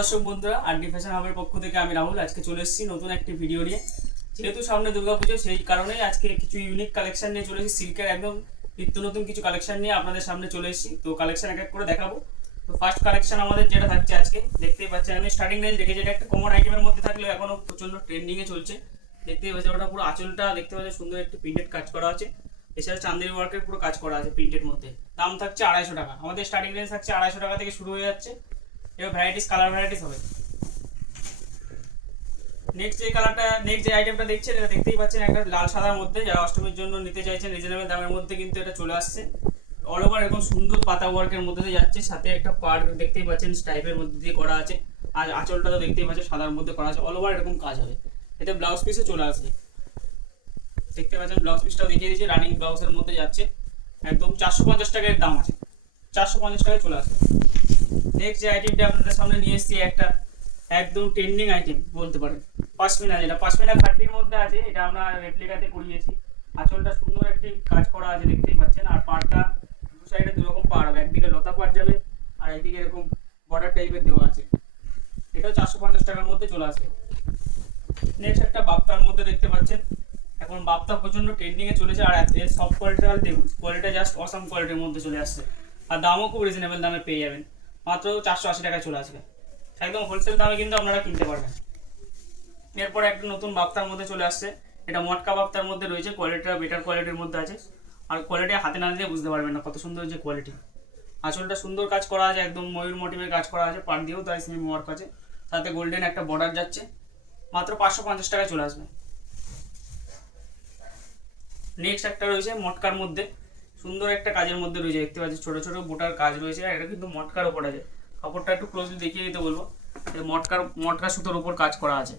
দর্শক বন্ধুরা, RD fashion হাবের পক্ষ থেকে আমি রাহুল আজকে চলে এসেছি নতুন একটি ভিডিও নিয়ে। যেহেতু সামনে দুর্গাপুজো, সেই কারণেই আজকে কিছু ইউনিক কালেকশন নিয়ে চলে এসেছি। সিল্কের একদম নিত্য নতুন কিছু কালেকশন নিয়ে আপনাদের সামনে চলে এসেছি। তো কালেকশন এক এক করে দেখাবো। তো ফার্স্ট কালেকশন আমাদের যেটা থাকছে আজকে, দেখতেই পাচ্ছেন আমি স্টার্টিং রেঞ্জ রেখেছি। এটা একটা কমন আইটেমের মধ্যে থাকলেও এখনো প্রচন্ড ট্রেন্ডিংয়ে চলছে। দেখতেই পাচ্ছেন ওটা পুরো আঁচলটা দেখতে পাচ্ছেন সুন্দর একটি প্রিন্টেড কাজ করা আছে। এছাড়া চান্দেরি ওয়ার্কের পুরো কাজ করা আছে প্রিন্টের মধ্যে। দাম থাকছে 250 টাকা। আমাদের স্টার্টিং রেঞ্জ থাকছে 250 টাকা থেকে শুরু হয়ে যাচ্ছে। এবার ভ্যারাইটিস, কালার ভ্যারাইটিস হবে। নেক্সট যে আইটেমটা দেখছেন, এটা দেখতেই পাচ্ছেন একটা লাল সাদার মধ্যে। যারা অষ্টমীর জন্য নিতে চাইছেন রিজনেবল দামের মধ্যে কিন্তু এটা চলে আসছে। অল ওভার এরকম সুন্দর পাতা ওয়ার্কের মধ্যে দিয়ে যাচ্ছে। সাথে একটা পার্ট দেখতেই পাচ্ছেন স্টাইপের মধ্যে দিয়ে করা আছে। আর আঁচলটা তো দেখতেই পাচ্ছেন সাদার মধ্যে করা আছে। অল ওভার এরকম কাজ হবে। এতে ব্লাউজ পিসও চলে আসবে। দেখতে পাচ্ছেন ব্লাউজ পিসটাও দেখিয়ে দিয়েছি, রানিং ব্লাউজের মধ্যে যাচ্ছে। একদম 450 টাকার দাম আছে। 450 টাকায় চলে আসবে। নেক্সট যে আইটেমটা আপনাদের সামনে নিয়ে এসেছি, একটা একদম ট্রেন্ডিং আইটেম বলতে পারেন, পাশমিনা। যেটা পাশমিনা খাটটির মধ্যে আছে, এটা আমরা রেপ্লিকাতে করিয়েছি। আঁচলটা সুন্দর একটি কাজ করা আছে দেখতেই পাচ্ছেন। আর পাড়টা দু সাইডে দু রকম পাড় হবে, একদিকে লতা পাড় যাবে আর একদিকে এরকম বর্ডার টাইপের দেওয়া আছে। এটাও 450 টাকার মধ্যে চলে আসবে। নেক্সট একটা বাপ্তার মধ্যে দেখতে পাচ্ছেন। এখন বাপ্তা প্রচন্ড ট্রেন্ডিংয়ে চলেছে। আর এর সফট কোয়ালিটিটা দেখুন, কোয়ালিটিটা জাস্ট অসাম কোয়ালিটির মধ্যে চলে আসছে। আর দামও খুব রিজনেবল দামে পেয়ে যাবেন। মাত্র 480 টাকায় চলে আসবে। একদম হোলসেল দামে কিন্তু আপনারা কিনতে পারবেন। এরপর একটা নতুন বাপ্তার মধ্যে চলে আসছে। এটা মটকা বাপ্তার মধ্যে রয়েছে। কোয়ালিটিটা বেটার কোয়ালিটির মধ্যে আছে। আর কোয়ালিটি হাতে না দিলে বুঝতে পারবেন না কত সুন্দর যে কোয়ালিটি। আঁচলটা সুন্দর কাজ করা আছে, একদম ময়ূর মোটিভের কাজ করা আছে। পাড় দিয়েও তাই সেম ওয়ার্ক আছে। সাথে গোল্ডেন একটা বর্ডার যাচ্ছে। মাত্র 550 টাকায় চলে আসবে। নেক্সট একটা রয়েছে মটকার মধ্যে, সুন্দর একটা কাজের মধ্যে রয়েছে। দেখতে পাচ্ছি ছোট ছোট বুটার কাজ রয়েছে। আর এটা কিন্তু মটকার ওপর আছে। কাপড়টা একটু ক্লোজলি দেখিয়ে দিতে বলবো। মটকা সুতোর উপর কাজ করা আছে।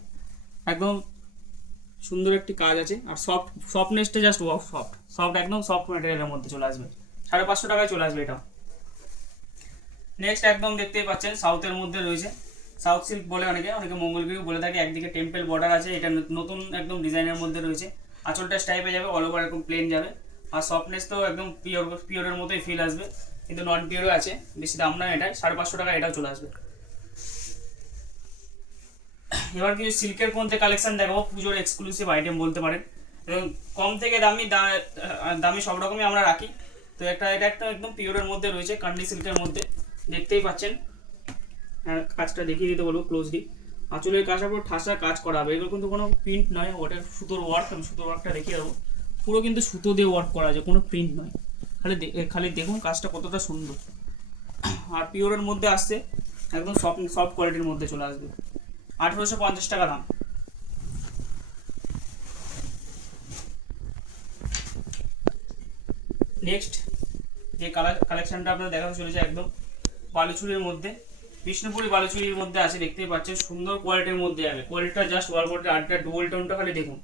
একদম সুন্দর একটি কাজ আছে। আর সফটনেসটা জাস্ট সফট একদম সফট ম্যাটেরিয়ালের মধ্যে চলে আসবে। 550 টাকায় চলে আসবে এটা। নেক্সট একদম দেখতেই পাচ্ছেন সাউথের মধ্যে রয়েছে। সাউথ সিল্ক বলে অনেকে মঙ্গলগিরিও বলে থাকে। একদিকে টেম্পল বর্ডার আছে। এটা নতুন একদম ডিজাইনের মধ্যে রয়েছে। আঁচলটা স্টাইপে যাবে, অল ওভার এরকম প্লেন যাবে। আর সফটনেস তো একদম পিওরের মতোই ফিল আসবে, কিন্তু নন পিওরও আছে। বেশি দাম না এটাই, 550 টাকা এটাও চলে আসবে। এবার কিছু সিল্কের মধ্যে কালেকশন দেখাবো, পুজোর এক্সক্লুসিভ আইটেম বলতে পারেন। এবং কম থেকে দামি সব রকমই আমরা রাখি। তো এটা একটা একদম পিওরের মধ্যে রয়েছে, কান্ডি সিল্কের মধ্যে। দেখতেই পাচ্ছেন। কাজটা দেখিয়ে দিতে বলবো ক্লোজলি। আঁচলের কাজটা পুরো ঠাসা কাজ করা হবে। এগুলো কিন্তু কোনো প্রিন্ট নয়, ওটা সুতোর ওয়ার্ক। আমি সুতোর ওয়ার্কটা দেখিয়ে দেবো। পুরো কিন্তু সুতো দিয়ে ওয়ার্ক করা আছে, কোনো প্রিন্ট নয়। খালি দেখুন কাজটা কতটা সুন্দর। আর পিওরের মধ্যে আসছে, একদম সফট কোয়ালিটির মধ্যে চলে আসবে। 1850 টাকা দাম। নেক্সট যে কালেকশনটা আপনারা দেখাতে চলেছে, একদম বালুচুরির মধ্যে, বিষ্ণুপুরি বালুচুরির মধ্যে আছে। দেখতেই পাচ্ছেন সুন্দর কোয়ালিটির মধ্যে যাবে। কোয়ালিটিটা জাস্ট ওয়ালবোর্ডে আটটা ডুয়াল টোনটা খালি দেখুন,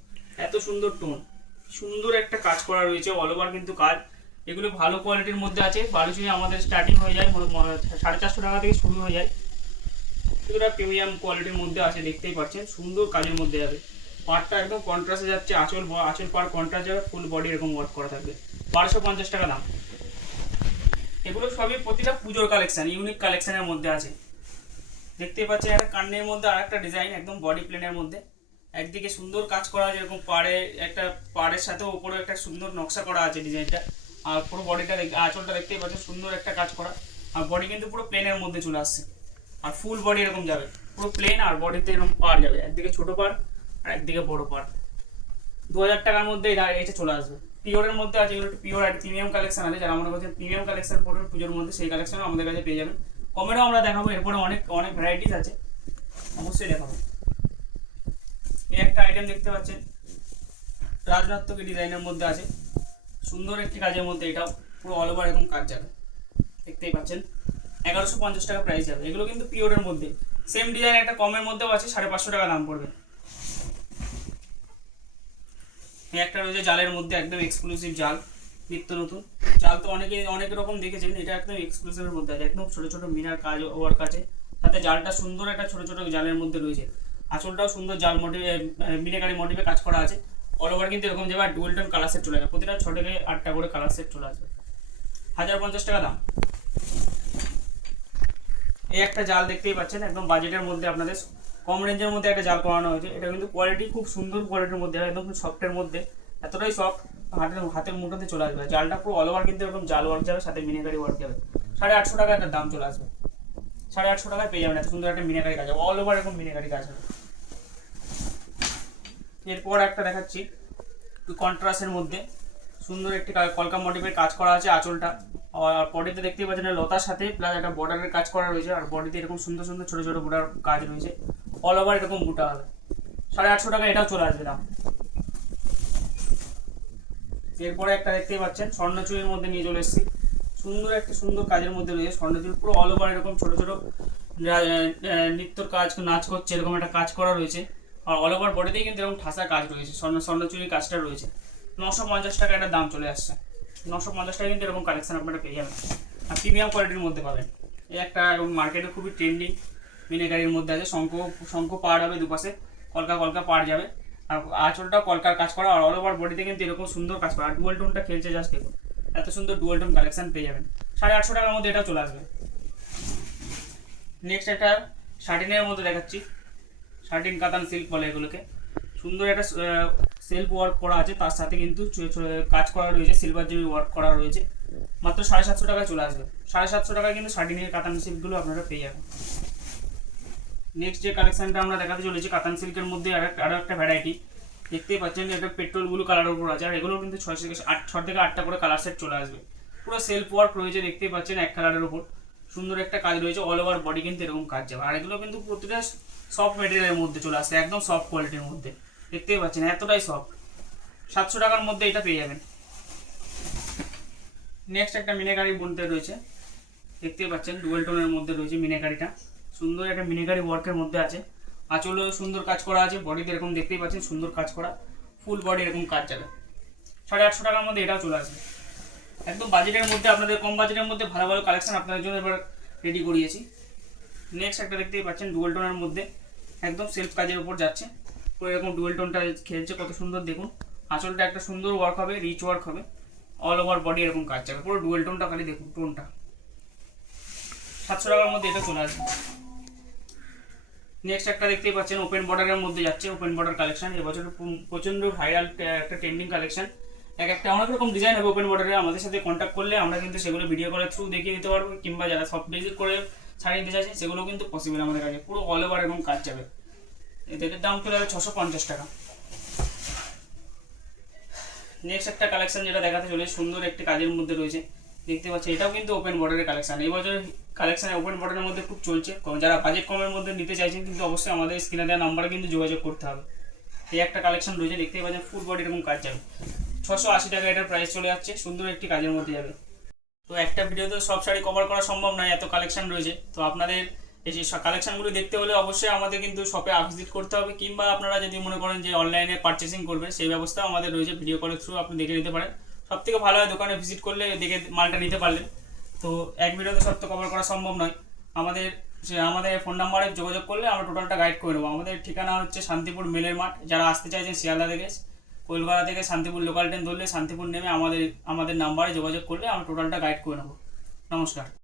এত সুন্দর টোন। সুন্দর একটা কাজ করা রয়েছে, অল ওভার কিন্তু কাজ। এগুলো ভালো কোয়ালিটির মধ্যে আছে। বালুচুরি আমাদের স্টার্টিং হয়ে যায় 450 টাকা থেকে শুরু হয়ে যায়। কিছুটা প্রিমিয়াম কোয়ালিটির মধ্যে আছে। দেখতেই পাচ্ছেন সুন্দর কাজের মধ্যে যাবে। পাড়টা একদম কন্ট্রাস্টে যাচ্ছে। আঁচল পাড় কন্ট্রাস্ট যাবে, ফুল বডি এরকম ওয়ার্ক করা থাকবে। 1250 টাকা দাম। এগুলো সবই প্রতিটা পুজোর কালেকশন, ইউনিক কালেকশনের মধ্যে আছে। দেখতেই পাচ্ছেন একটা কান্নের মধ্যে আর একটা ডিজাইন, একদম বডি প্লেনের মধ্যে। একদিকে সুন্দর কাজ করা আছে, এরকম পাড়ের সাথে ওপরে একটা সুন্দর নকশা করা আছে ডিজাইনটা। আর পুরো বডিটা আঁচলটা দেখতেই পাচ্ছেন সুন্দর একটা কাজ করা। আর বডি কিন্তু পুরো প্লেনের মধ্যে চলে আসছে। আর ফুল বডি এরকম যাবে, পুরো প্লেন। আর বডিতে এরকম পাড় যাবে, একদিকে ছোট পাড় আর একদিকে বড় পাড়। 2000 টাকার মধ্যে এটা চলে আসবে। পিওরের মধ্যে আছে, এগুলো একটু পিওর আর প্রিমিয়াম কালেকশন আছে, যারা মনে করছেন প্রিমিয়াম কালেকশন পড়বেন পুজোর মধ্যে সেই কালেকশনও আমাদের কাছে পেয়ে যাবেন। কমেরও আমরা দেখাবো, এরপরে অনেক অনেক ভ্যারাইটিস আছে, অবশ্যই দেখাবো। এই একটা আইটেম দেখতে পাচ্ছেন রাজনাত্মকী ডিজাইনের মধ্যে আছে, সুন্দর একটি কাজের মধ্যে, এটাও পুরো অল ওভার এরকম কাজ যাবে, দেখতেই পাচ্ছেন 1150 টাকা প্রাইস যাবে। এগুলো কিন্তু পিওরের মধ্যে, সেম ডিজাইন একটা কমের মধ্যেও আছে, 550 টাকা দাম পড়বে। এই একটা রয়েছে জালের মধ্যে, একদম এক্সক্লুসিভ জাল, নিত্য নতুন জাল, তো অনেকে অনেক রকম দেখেছেন, এটা একদম এক্সক্লুসিভের মধ্যে আছে, একদম ছোট ছোট মিনার কাজ ওয়ার্ক আছে, সাথে জালটা সুন্দর একটা ছোট ছোট জালের মধ্যে রয়েছে, আঁচলটাও সুন্দর জাল মোটিভে মিনাকারি মোটিভে কাজ করা আছে। অল ওভার কিন্তু এরকম যাবে, আর ডুয়েল টোন কালার সেট চলে যাবে, প্রতিটা 6 থেকে 8টা করে কালার সেট চলে আসবে, 1050 টাকা দাম। এই একটা জাল দেখতেই পাচ্ছেন, একদম বাজেটের মধ্যে আপনাদের কম রেঞ্জের মধ্যে একটা জাল করানো হয়েছে, এটা কিন্তু কোয়ালিটি খুব সুন্দর কোয়ালিটির মধ্যে, একদম সফটের মধ্যে, এতটাই সফট হাতের মুঠোতে চলে আসবে। জালটা পুরো অল ওভার কিন্তু এরকম জাল ওয়ার্ক যাবে, সাথে মিনাকারি ওয়ার্ক যাবে, 850 টাকা একটা দাম চলে আসবে, 850 টাকায় পেয়ে যাবেন এত সুন্দর একটা মিনাকারি কাজ হবে, অল ওভার এরকম মিনাকারি কাজ হবে। এরপর একটা দেখাচ্ছি কন্ট্রাস্টের মধ্যে, সুন্দর একটি কলকা মোটিভের কাজ করা আছে, আঁচলটা আর বডিতে দেখতেই পাচ্ছেন লতার সাথে প্লাস একটা বর্ডারের কাজ করা রয়েছে, আর বডিতে এরকম সুন্দর সুন্দর ছোট ছোট বুটার কাজ রয়েছে, অল ওভার এরকম বুটা হবে, 850 টাকা এটাও চলে আসবে দাম। এরপরে একটা দেখতেই পাচ্ছেন স্বর্ণচুরির মধ্যে নিয়ে চলে এসেছি, সুন্দর একটা সুন্দর কাজের মধ্যে রয়েছে স্বর্ণচুরি, পুরো অল ওভার এরকম ছোট ছোট নৃত্যর কাজ নাচ করছে এরকম একটা কাজ করা রয়েছে, আর অল ওভার বডিতেই কিন্তু এরকম ঠাসা কাজ রয়েছে, স্বর্ণচুরির কাজটা রয়েছে, 950 টাকা একটা দাম চলে আসছে, 950 টাকা কিন্তু এরকম কালেকশন আপনারা পেয়ে যাবেন, আর প্রিমিয়াম কোয়ালিটির মধ্যে পাবেন। এই একটা এবং মার্কেটে খুবই ট্রেন্ডিং মিনাকারির মধ্যে আছে, শঙ্খ পাড় হবে দুপাশে, কলকা কলকা পাড় যাবে, আর আঁচলটাও কলকার কাজ করা, আর অল ওভার বডিতে কিন্তু এরকম সুন্দর কাজ করা, আর ডুয়াল টোনটা খেলছে জাস্ট দেখুন, এত সুন্দর ডুয়াল টোন কালেকশন পেয়ে যাবেন, 850 টাকার মধ্যে এটাও চলে আসবে। নেক্সট একটা শার্টিনের মধ্যে দেখাচ্ছি, শার্টিন কাতান সিল্ক বলে এগুলোকে, সুন্দর একটা সেলফ ওয়ার্ক করা আছে, তার সাথে কিন্তু কাজ করা রয়েছে, সিলভার জমি ওয়ার্ক করা রয়েছে, মাত্র 750 টাকায় চলে আসবে, 750 টাকায় কিন্তু শার্টিনের কাতান সিল্কগুলো আপনারা পেয়ে যাবেন। নেক্সট যে কালেকশনটা আমরা দেখাতে চলেছি কাতান সিল্কের মধ্যে আরও একটা ভ্যারাইটি, দেখতেই পাচ্ছেন এটা পেট্রোল ব্লু কালারের উপর আছে, আর এগুলো কিন্তু 6 থেকে 8টা করে কালার সেট চলে আসবে, পুরো সেলফ ওয়ার্ক রয়েছে, দেখতেই পাচ্ছেন এক কালারের উপর সুন্দর একটা কাজ রয়েছে, অল ওভার বডি কিন্তু এরকম কাজ যাবে, আর এগুলো কিন্তু প্রতিটা সফট মেটেরিয়ালের মধ্যে চলে আসছে, একদম সফট কোয়ালিটির মধ্যে, দেখতেই পাচ্ছেন এতটাই সফট, 700 টাকার মধ্যে এটা পেয়ে যাবেন। নেক্সট একটা মিনাকারি বুনতে রয়েছে, দেখতেই পাচ্ছেন ডুয়েল টোনের মধ্যে রয়েছে মিনাকারিটা, সুন্দর একটা মিনাকারি ওয়ার্কের মধ্যে আছে, আঁচলেও সুন্দর কাজ করা আছে, বডিতে এরকম দেখতেই পাচ্ছেন সুন্দর কাজ করা, ফুল বডি এরকম কাজ যাবে, 850 টাকার মধ্যে এটাও চলে আসবে, একদম বাজেটের মধ্যে, আপনাদের কম বাজেটের মধ্যে ভালো ভালো কালেকশন আপনাদের জন্য এবার রেডি করিয়েছি। নেক্সট একটা দেখতেই পাচ্ছেন ডুয়েল টোনের মধ্যে, একদম সেলফ কাজের উপর যাচ্ছে, পুরো এরকম ডুয়েল টোনটা খেলছে, কত সুন্দর দেখুন, আঁচলটা একটা সুন্দর ওয়ার্ক হবে, রিচ ওয়ার্ক হবে, অল ওভার বডি এরকম কাজ যাবে, পুরো ডুয়েল টোনটা খালি দেখুন টোনটা, 700 টাকার মধ্যে এটা চলে আসবে। নেক্সট একটা দেখতেই পাচ্ছেন ওপেন বর্ডারের মধ্যে যাচ্ছে, ওপেন বর্ডার কালেকশন এবছর প্রচন্ড ভাইরাল একটা ট্রেন্ডিং কালেকশন, একটা অনেক রকম ডিজাইন হবে ওপেন বর্ডারে, আমাদের সাথে কন্ট্যাক্ট করলে আমরা কিন্তু সেগুলো ভিডিও কলের থ্রু দেখিয়ে দিতে পারবো, কিংবা যারা সব ভিজিট করে শাড়ি নিতে চাইছে সেগুলো কিন্তু পসিবল আমাদের কাছে, পুরো অল ওভার এবং কাজ যাবে, এদের দাম চলে যাবে 650 টাকা। নেক্সট একটা কালেকশন যেটা দেখাতে চলে সুন্দর একটি কাজের মধ্যে রয়েছে, দেখতে পাচ্ছি এটাও কিন্তু ওপেন বর্ডারের কালেকশন, এই বছর কালেকশন ওপেন বর্ডারের মধ্যে খুব চলছে, যারা বাজেট কমের মধ্যে নিতে চাইছেন কিন্তু অবশ্যই আমাদের স্ক্রিনে দেওয়া নাম্বারে কিন্তু যোগাযোগ করতে হবে। এই একটা কালেকশন রয়েছে, দেখতেই পাচ্ছেন ফুল বডি এরকম কাজ যাবে, 680 টাকা এটার প্রাইস চলে যাচ্ছে, সুন্দর একটি কাজের মধ্যে যাবে। তো একটা ভিডিওতে সব শাড়ি কভার করা সম্ভব নয়, এত কালেকশন রয়েছে, তো আপনাদের এই যে কালেকশনগুলো দেখতে হলে অবশ্যই আমাদের কিন্তু শপে ভিজিট করতে হবে, কিংবা আপনারা যদি মনে করেন যে অনলাইনে পারচেসিং করবেন সেই ব্যবস্থা আমাদের রয়েছে, ভিডিও কলের থ্রু আপনি দেখে নিতে পারেন, সব থেকে ভালো হয় দোকানে ভিজিট করলে দেখে মালটা নিতে পারলেন। তো এক ভিডিওতে সব তো কভার করা সম্ভব নয়, আমাদের ফোন নাম্বারে যোগাযোগ করলে আমরা টোটালটা গাইড করে নেবো। আমাদের ঠিকানা হচ্ছে শান্তিপুর মেলের মাঠ, যারা আসতে চাইছেন শিয়ালদা থেকে কলকাতা থেকে শান্তিপুর লোকাল ট্রেন ধরলে শান্তিপুর নেমে আমাদের নাম্বারে যোগাযোগ করলে আমরা টোটালটা গাইড করে নেবো। নমস্কার।